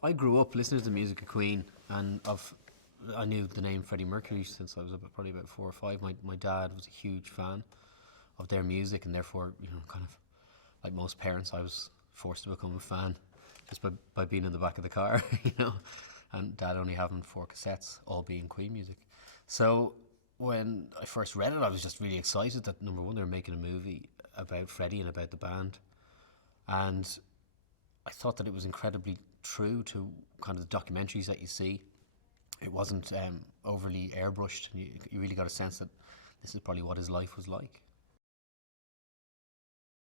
I grew up listening to the music of Queen, and I knew the name Freddie Mercury since I was probably about 4 or 5. My dad was a huge fan of their music, and therefore, kind of like most parents, I was forced to become a fan just by being in the back of the car, and Dad only having 4 cassettes, all being Queen music. So when I first read it, I was just really excited that number one, they were making a movie about Freddie and about the band, and I thought that it was incredibly true to kind of the documentaries that you see. It wasn't overly airbrushed, and you really got a sense that this is probably what his life was like.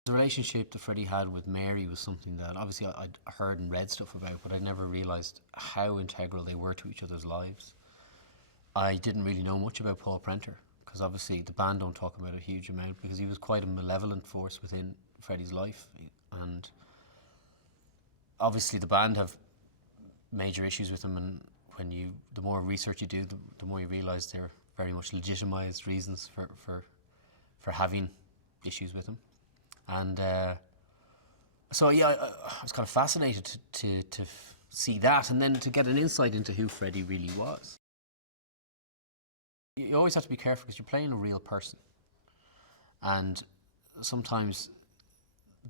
The relationship that Freddie had with Mary was something that obviously I'd heard and read stuff about, but I never realised how integral they were to each other's lives. I didn't really know much about Paul Prenter, because obviously the band don't talk about it a huge amount, because he was quite a malevolent force within Freddie's life, and obviously the band have major issues with him, and the more research you do, the more you realise they're very much legitimised reasons for having issues with him. And so yeah, I was kind of fascinated to see that, and then to get an insight into who Freddie really was. You always have to be careful because you're playing a real person, and sometimes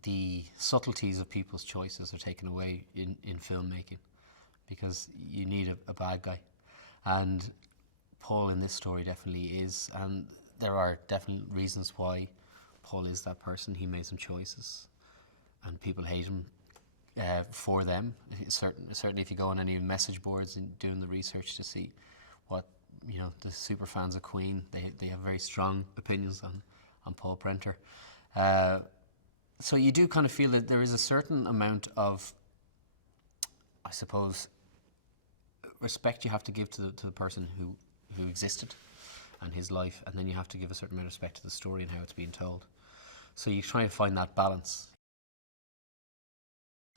the subtleties of people's choices are taken away in filmmaking, because you need a bad guy, and Paul in this story definitely is, and there are definite reasons why Paul is that person. He made some choices, and people hate him for them. Certainly, if you go on any message boards and doing the research to see what the super fans of Queen, they have very strong opinions on Paul Prenter. So you do kind of feel that there is a certain amount of, I suppose, respect you have to give to the person who existed and his life, and then you have to give a certain amount of respect to the story and how it's being told. So you try to find that balance.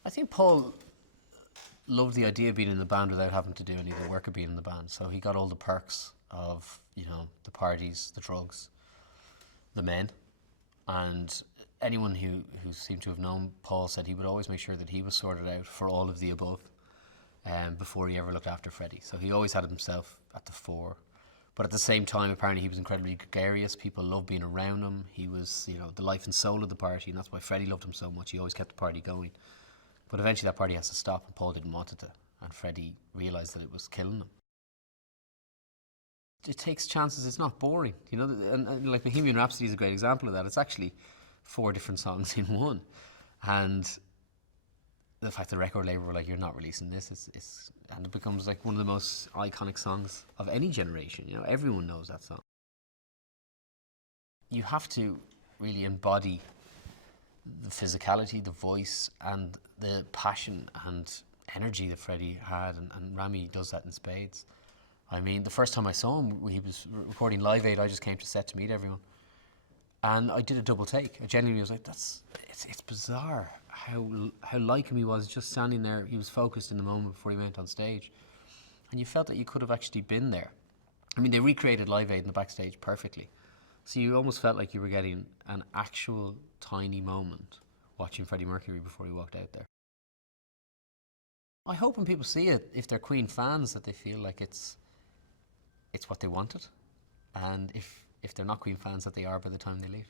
I think Paul loved the idea of being in the band without having to do any of the work of being in the band. So he got all the perks of, the parties, the drugs, the men. And anyone who seemed to have known Paul said he would always make sure that he was sorted out for all of the above before he ever looked after Freddie. So he always had himself at the fore. But at the same time, apparently he was incredibly gregarious. People loved being around him. He was, the life and soul of the party, and that's why Freddie loved him so much. He always kept the party going. But eventually that party has to stop, and Paul didn't want it to. And Freddie realised that it was killing him. It takes chances. It's not boring, and like Bohemian Rhapsody is a great example of that. It's actually 4 different songs in one. And the fact the record label were like, you're not releasing this, and it becomes like one of the most iconic songs of any generation. Everyone knows that song. You have to really embody the physicality, the voice, and the passion and energy that Freddie had, and Rami does that in spades. I mean, the first time I saw him, he was recording Live Aid. I just came to set to meet everyone, and I did a double take. I genuinely was like, it's bizarre how like him he was, just standing there. He was focused in the moment before he went on stage, and you felt that you could have actually been there. I mean, they recreated Live Aid in the backstage perfectly, so you almost felt like you were getting an actual tiny moment watching Freddie Mercury before he walked out there. I hope when people see it, if they're Queen fans, that they feel like it's what they wanted, and if they're not Queen fans, that they are by the time they leave.